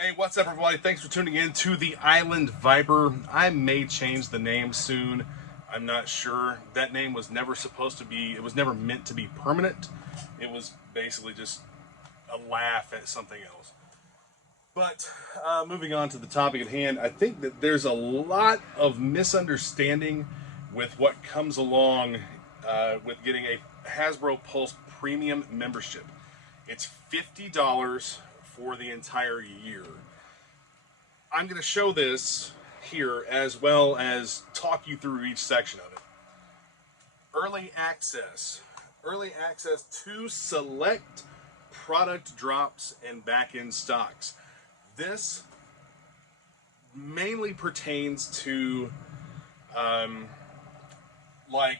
Hey, what's up, everybody? Thanks for tuning in to the Island Viper. I may change the name soon. I'm not sure. That name was never supposed to be, it was never meant to be permanent. It was basically just a laugh at something else. But moving on to the topic at hand, I think that there's a lot of misunderstanding with what comes along with getting a Hasbro Pulse Premium membership. It's $50 for the entire year. I'm going to show this here as well as talk you through each section of it. Early access. Early access to select product drops and back-end stocks. This mainly pertains to like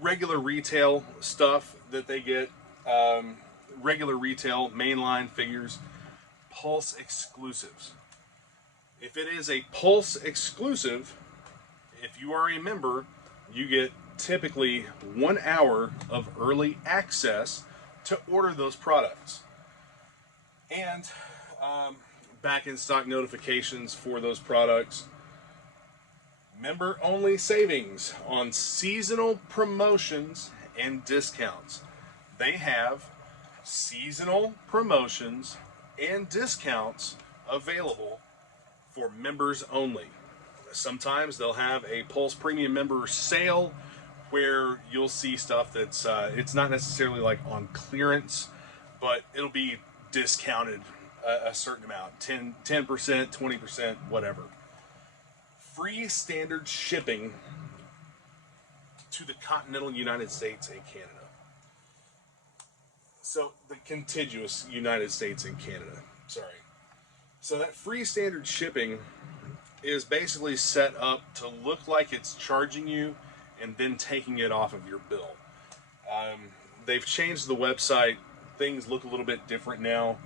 regular retail stuff that they get, regular retail mainline figures, Pulse exclusives. If it is a Pulse exclusive, if you are a member, you get typically 1 hour of early access to order those products. And back-in stock notifications for those products. Member-only savings on seasonal promotions and discounts. They have seasonal promotions and discounts available for members only. Sometimes they'll have a Pulse Premium member sale where you'll see stuff that's it's not necessarily like on clearance, but it'll be discounted a certain amount, 10%, 20%, whatever. Free standard shipping to the continental United States and Canada. So the contiguous United States and Canada, sorry. So that free standard shipping is basically set up to look like it's charging you and then taking it off of your bill. They've changed the website. Things look a little bit different now,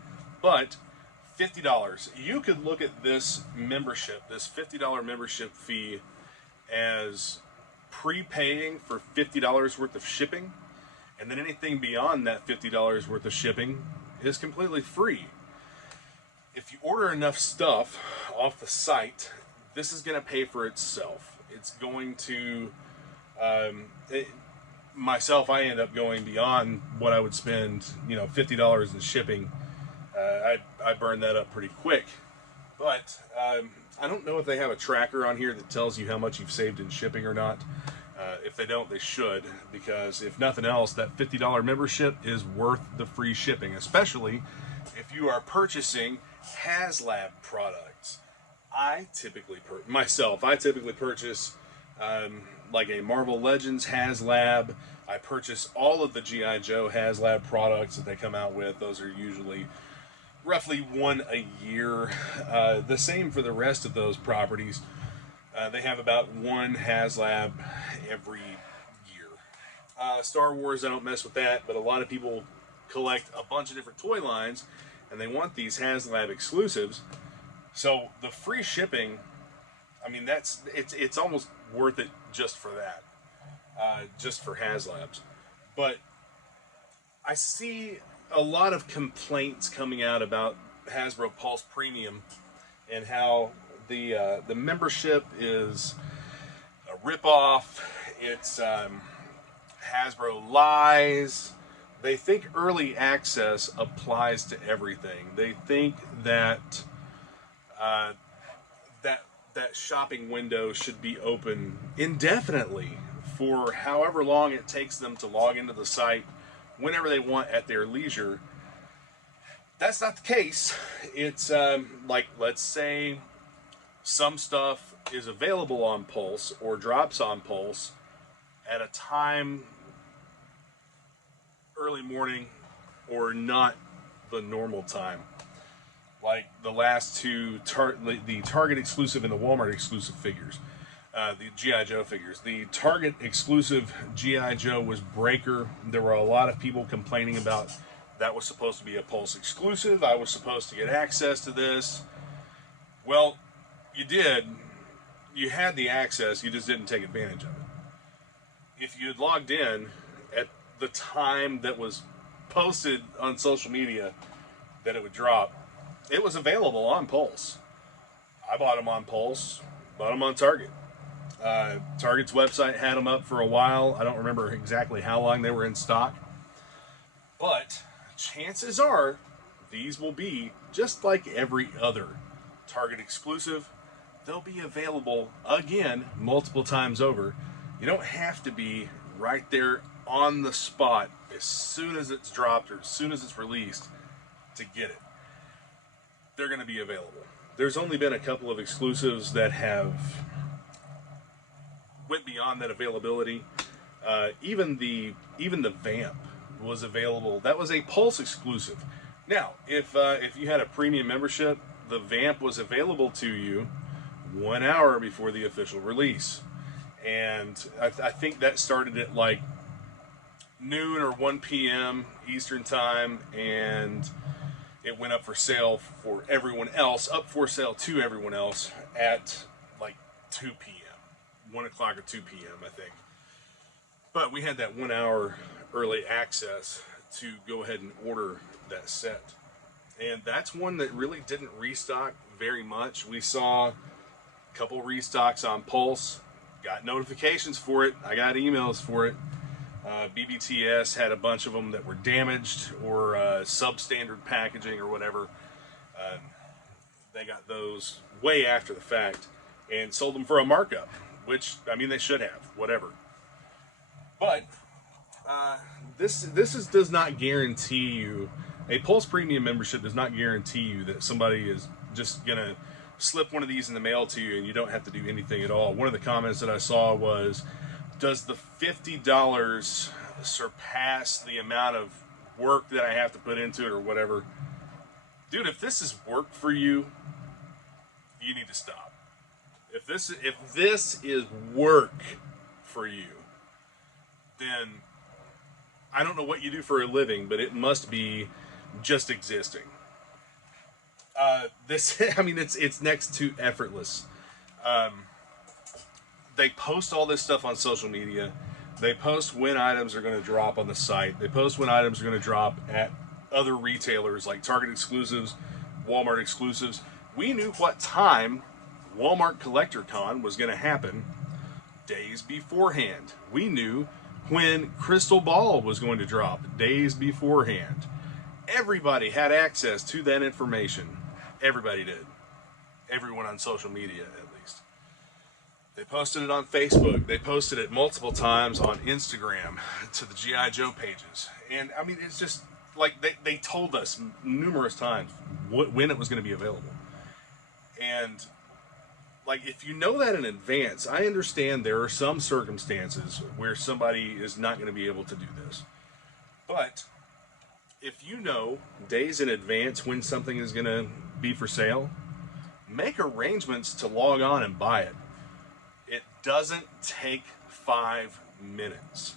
but $50. You could look at this membership, this $50 membership fee, as prepaying for $50 worth of shipping, and then anything beyond that $50 worth of shipping is completely free. If you order enough stuff off the site, this is going to pay for itself. It's going to, myself, I end up going beyond what I would spend, $50 in shipping. I burn that up pretty quick. But I don't know if they have a tracker on here that tells you how much you've saved in shipping or not. If they don't, they should, because if nothing else, that $50 membership is worth the free shipping, especially if you are purchasing HasLab products. I typically purchase like a Marvel Legends HasLab. I purchase all of the GiJoe HasLab products that they come out with. Those are usually roughly one a year. The same for the rest of those properties. They have about one HasLab every year. Star Wars, I don't mess with that, but a lot of people collect a bunch of different toy lines, and they want these HasLab exclusives. So the free shipping, I mean, it's almost worth it just for that, just for HasLabs. But I see a lot of complaints coming out about Hasbro Pulse Premium and how the membership is a ripoff. It's Hasbro lies. They think early access applies to everything. They think that that shopping window should be open indefinitely for however long it takes them to log into the site whenever they want at their leisure. That's not the case. It's like, let's say some stuff is available on Pulse or drops on Pulse at a time early morning or not the normal time. Like the last two, the Target exclusive and the Walmart exclusive figures, the GiJoe figures. The Target exclusive GiJoe was Breaker. There were a lot of people complaining about that was supposed to be a Pulse exclusive. I was supposed to get access to this. Well, you did. You had the access, you just didn't take advantage of it. If you had logged in at the time that was posted on social media that it would drop, it was available on Pulse. I bought them on Pulse, bought them on Target. Target's website had them up for a while. I don't remember exactly how long they were in stock. But chances are these will be just like every other Target exclusive. They'll be available again multiple times over. You don't have to be right there on the spot as soon as it's dropped or as soon as it's released to get it. They're going to be available. There's only been a couple of exclusives that have went beyond that availability. Even the Vamp was available. That was a Pulse exclusive. Now, if you had a premium membership, the Vamp was available to you 1 hour before the official release, and I think that started at like noon or 1 p.m. Eastern time, and it went up for sale for everyone else, up for sale to everyone else at like 2 p.m. 1 o'clock or 2 p.m. I think. But we had that 1 hour early access to go ahead and order that set. And that's one that really didn't restock very much. We saw a couple restocks on Pulse, got notifications for it, I got emails for it. BBTS had a bunch of them that were damaged or substandard packaging or whatever. They got those way after the fact and sold them for a markup, which, I mean, they should have, whatever. But this does not guarantee you, a Pulse Premium membership does not guarantee you that somebody is just going to slip one of these in the mail to you and you don't have to do anything at all. One of the comments that I saw was, does the $50 surpass the amount of work that I have to put into it or whatever? Dude, if this is work for you, you need to stop. If this is work for you, then I don't know what you do for a living, but it must be just existing. I mean, it's next to effortless. They post all this stuff on social media. They post when items are going to drop on the site. They post when items are going to drop at other retailers like Target exclusives, Walmart exclusives. We knew what time Walmart Collector Con was going to happen days beforehand. We knew when Crystal Ball was going to drop days beforehand. Everybody had access to that information. Everybody did. Everyone on social media, at least. They posted it on Facebook. They posted it multiple times on Instagram to the GiJoe pages. And, I mean, it's just like they told us numerous times when it was going to be available. And, like, if you know that in advance, I understand there are some circumstances where somebody is not going to be able to do this. But if you know days in advance when something is going to be for sale, make arrangements to log on and buy it. It doesn't take 5 minutes.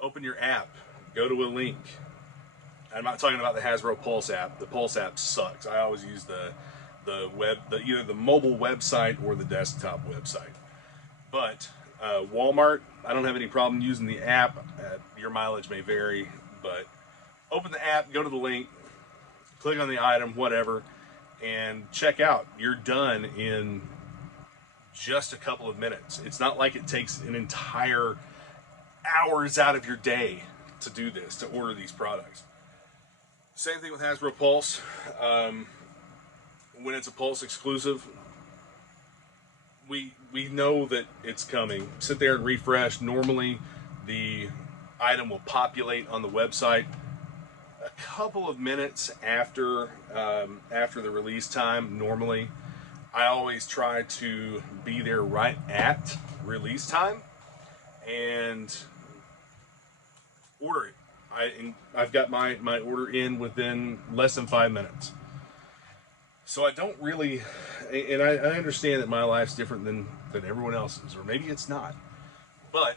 Open your app, go to a link. I'm not talking about the Hasbro Pulse app. The Pulse app sucks. I always use either the mobile website or the desktop website. But Walmart, I don't have any problem using the app. Your mileage may vary, but open the app, go to the link, click on the item, whatever, and check out. You're done in just a couple of minutes. It's not like it takes an entire hours out of your day to do this, to order these products. Same thing with Hasbro Pulse. When it's a Pulse exclusive, we know that it's coming. Sit there and refresh. Normally, the item will populate on the website a couple of minutes after the release time. Normally, I always try to be there right at release time and order it. I've got my order in within less than 5 minutes. So I don't really, and I understand that my life's different than everyone else's, or maybe it's not. But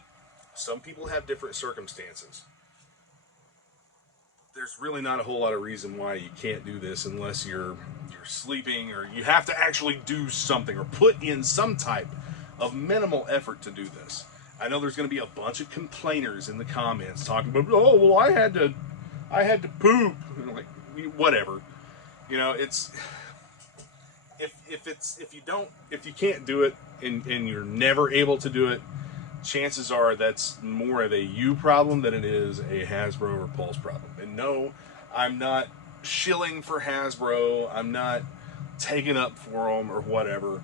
some people have different circumstances. There's really not a whole lot of reason why you can't do this unless you're sleeping, or you have to actually do something or put in some type of minimal effort to do this. I know there's going to be a bunch of complainers in the comments talking about, oh, well, I had to poop. Like, whatever. You know, it's if you can't do it and you're never able to do it, chances are that's more of a you problem than it is a Hasbro or Pulse problem. And no, I'm not shilling for Hasbro. I'm not taking up for them or whatever.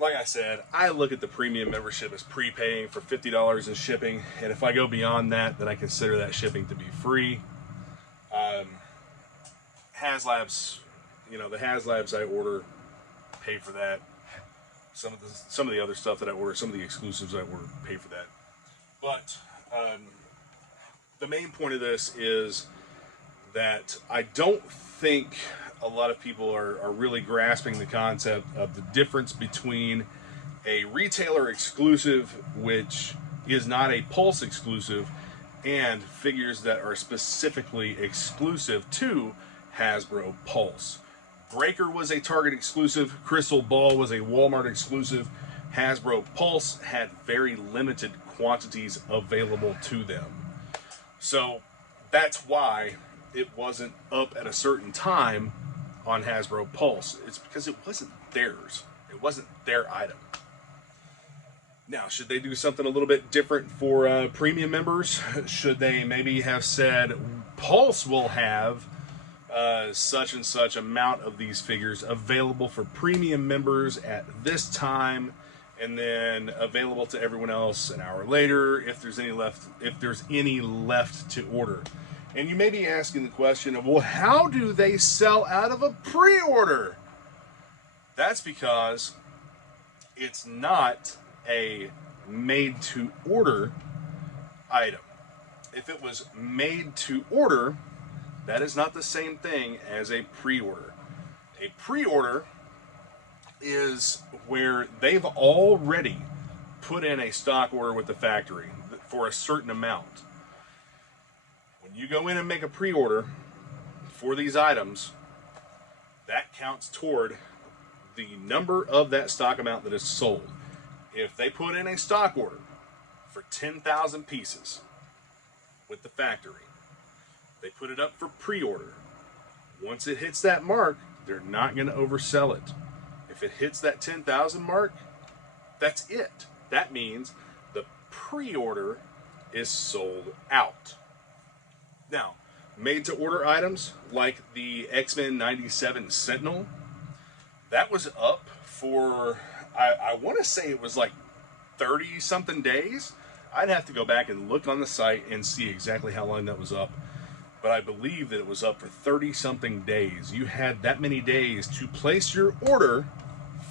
Like I said, I look at the premium membership as prepaying for $50 in shipping, and if I go beyond that, then I consider that shipping to be free. HasLabs, you know, the HasLabs I order pay for that. Some of the other stuff that I order, some of the exclusives I order pay for that. But the main point of this is that I don't think a lot of people are really grasping the concept of the difference between a retailer exclusive, which is not a Pulse exclusive, and figures that are specifically exclusive to Hasbro Pulse. Breaker was a Target exclusive, Crystal Ball was a Walmart exclusive. Hasbro Pulse had very limited quantities available to them. So that's why it wasn't up at a certain time on Hasbro Pulse. It's because it wasn't theirs. It wasn't their item. Now, should they do something a little bit different for premium members? Should they maybe have said, Pulse will have such and such amount of these figures available for premium members at this time, and then available to everyone else an hour later if there's any left to order. And you may be asking the question of, well, how do they sell out of a pre-order? That's because it's not a made-to-order item. If it was made-to-order, that is not the same thing as a pre-order. A pre-order is where they've already put in a stock order with the factory for a certain amount. When you go in and make a pre-order for these items, that counts toward the number of that stock amount that is sold. If they put in a stock order for 10,000 pieces with the factory, they put it up for pre-order. Once it hits that mark, they're not going to oversell it. If it hits that 10,000 mark, that's it. That means the pre-order is sold out. Now, made-to-order items like the X-Men 97 Sentinel, that was up for, I want to say it was like 30-something days. I'd have to go back and look on the site and see exactly how long that was up. But I believe that it was up for 30-something days. You had that many days to place your order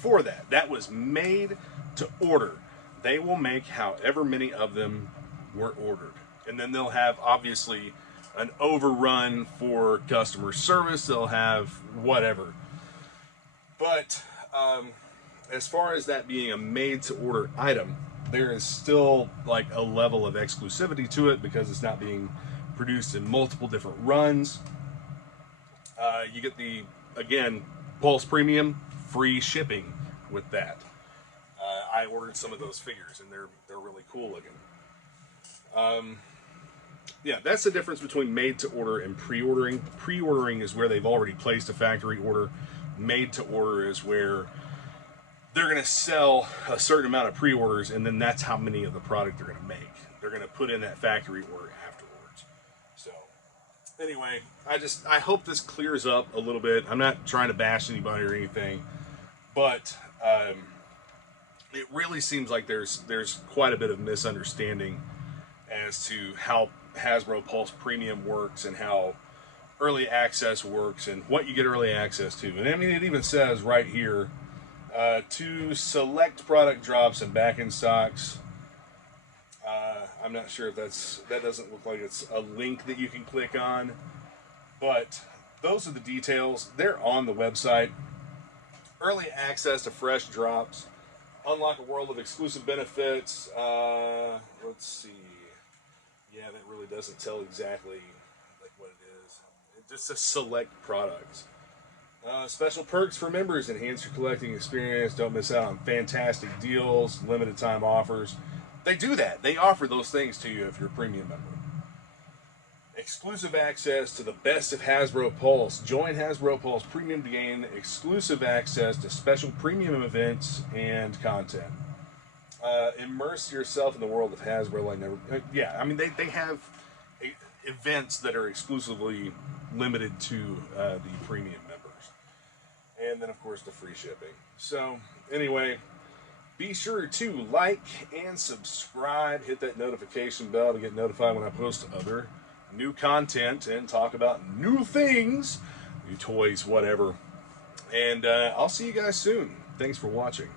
for that. That was made to order. They will make however many of them were ordered. And then they'll have, obviously, an overrun for customer service. They'll have whatever. But as far as that being a made-to-order item, there is still like a level of exclusivity to it because it's not being produced in multiple different runs. You get the, again, Pulse Premium, free shipping with that. I ordered some of those figures and they're really cool looking. Yeah, that's the difference between made to order and pre-ordering. Pre-ordering is where they've already placed a factory order. Made to order is where they're going to sell a certain amount of pre-orders, and then that's how many of the product they're going to make. They're going to put in that factory order afterwards. So anyway, I hope this clears up a little bit. I'm not trying to bash anybody or anything, but it really seems like there's quite a bit of misunderstanding as to how Hasbro Pulse Premium works and how early access works and what you get early access to. And I mean, it even says right here, to select product drops and back-in stocks. I'm not sure if that doesn't look like it's a link that you can click on, but those are the details. They're on the website. Early access to fresh drops. Unlock a world of exclusive benefits. Let's see. Yeah, that really doesn't tell exactly like what it is. It just says select products. Special perks for members. Enhance your collecting experience. Don't miss out on fantastic deals. Limited time offers. They do that. They offer those things to you if you're a premium member. exclusive access to the best of Hasbro Pulse. Join Hasbro Pulse Premium to gain exclusive access to special premium events and content. Immerse yourself in the world of Hasbro like never. Yeah, I mean they have events that are exclusively limited to the premium members, and then of course the free shipping. So anyway, be sure to like and subscribe. Hit that notification bell to get notified when I post other new content and talk about new things, new toys, whatever. And I'll see you guys soon. Thanks for watching.